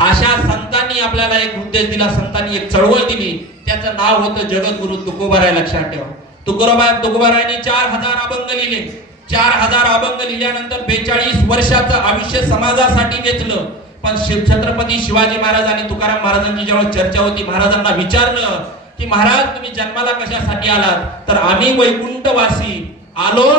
अशा संतांनी आपल्याला एक उद्देश दिला संतांनी एक चळवळ दिली. त्याचं नाव होतं जगद्गुरु तुकोबाराय लक्षात ठेवा. तुकोबा तुकोबारायांनी चार हजार अभंग लिहिले. चार हजार अभंग लिहिल्यानंतर बेचाळीस वर्षाचं आयुष्य समाजासाठी घेतलं. पण शिव छत्रपती शिवाजी महाराज आणि तुकाराम महाराजांची जेव्हा चर्चा होती महाराजांना विचारलं की महाराज तुम्ही जन्माला कशासाठी आलात? तर आम्ही वैकुंठवासी आलो.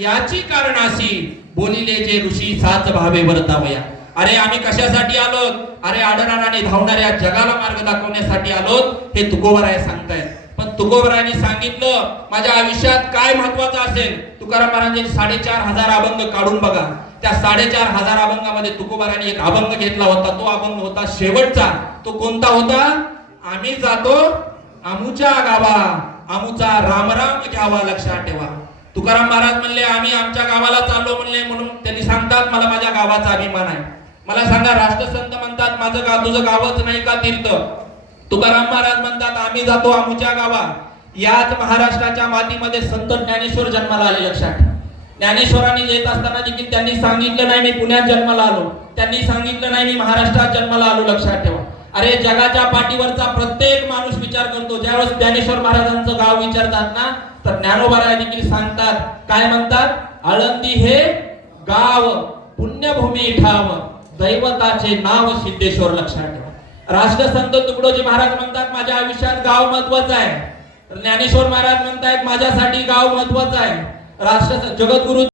याची कारणाशी बोलिले जे ऋषी साच भावे वर्तावया. अरे आम्ही कशासाठी आलो? अरे आडरानाने धावणाऱ्या जगाला मार्ग दाखवण्यासाठी आलो. हे तुकोबराय सांगतायत. पण तुकोबरायांनी सांगितलं माझ्या आयुष्यात काय महत्वाचं असेल? तुकाराम महाराजांनी साडेचार हजार अभंग काढून बघा. त्या साडेचार हजार अभंगामध्ये तुकोबारांनी एक अभंग घेतला होता. तो अभंग होता शेवटचा. तो कोणता होता? आम्ही जातो आमूच्या गावा. आमूचा रामराम घ्यावा लक्षात ठेवा. तुकाराम महाराज म्हणले आम्ही आमच्या गावाला चाललो म्हणले म्हणून त्यांनी सांगतात मला माझ्या गावाचा अभिमान आहे. मला सांगा राष्ट्रसंत म्हणतात माझं गाव तुझं गावच नाही का तीर्थ? तुकाराम महाराज म्हणतात आम्ही जातो आमच्या गावा. याच महाराष्ट्राच्या मातीमध्ये संत ज्ञानेश्वर जन्माला आले लक्षात ठेवा. ज्ञानेश्वरांनी येत असताना देखील त्यांनी सांगितलं नाही मी पुण्यात जन्माला आलो. त्यांनी सांगितलं नाही मी महाराष्ट्रात जन्माला आलो. लक्षात ठेवा. अरे जगाच्या पाठीवरचा प्रत्येक माणूस विचार करतो. ज्यावेळेस ज्ञानेश्वर महाराजांचं गाव विचारतात ना तर ज्ञानोबाराय देखील सांगतात. काय म्हणतात? आळंदी हे गाव पुण्यभूमी ठाव दैवताचे नाव सिद्धेश्वर लक्षात ठेवा. राष्ट्रसंत तुकडोजी महाराज म्हणतात माझ्या आयुष्यात गाव महत्वाचं आहे. ज्ञानेश्वर महाराज म्हणतायत माझ्यासाठी गाव महत्वाचं आहे. राष्ट्र जगद्गुरु